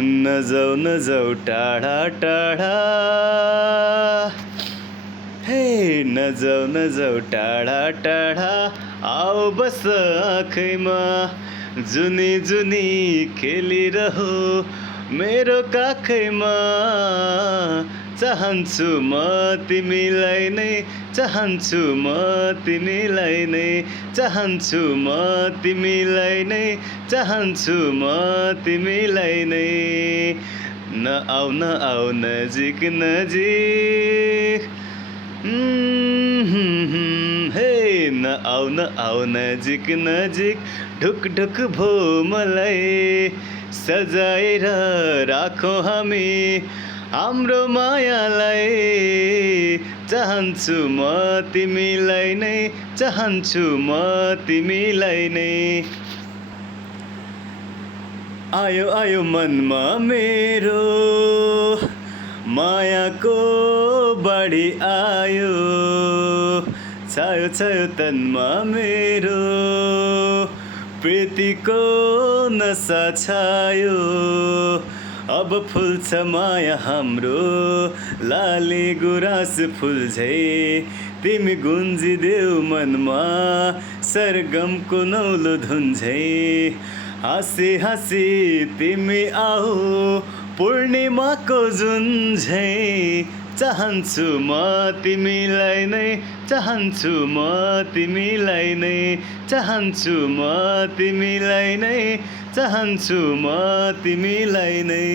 नजाऊ टाढा टाढा, हे नजाऊ टाढा टाढा, आओ बस आँखैमा जुनी जुनी खेलिरहो मेरो काखैमा। चाहन्छु म तिमीलाई नै, चाहन्छु म तिमीलाई नै, चाहन्छु म तिमीलाई नै, चाहन्छु म तिमीलाई नै। नआउ नजिक नजिक, हे नआउ नजिक नजिक, ढुक ढुक भो मलाई सजाएर राखौँ हामी हाम्रो मायालाई। चाहन्छु म तिमीलाई नै, चाहन्छु म तिमीलाई नै। आयो आयो मनमा मेरो मायाको बाढी आयो, छायो छायो तनमा मेरो प्रीतिको नशा छायो। अब फुल्छ माया हाम्रो लाली गुराँस फुल झै, तिमी गुन्जिदेऊ मनमा सरगमको नौलो धुन झै। हाँसी हाँसी तिमी आऊ पूर्णिमाको जुन झै। चाहन्छु म तिमीलाई नै, चाहन्छु म तिमीलाई नै, चाहन्छु म तिमीलाई नै, चाहन्छु म तिमीलाई नै।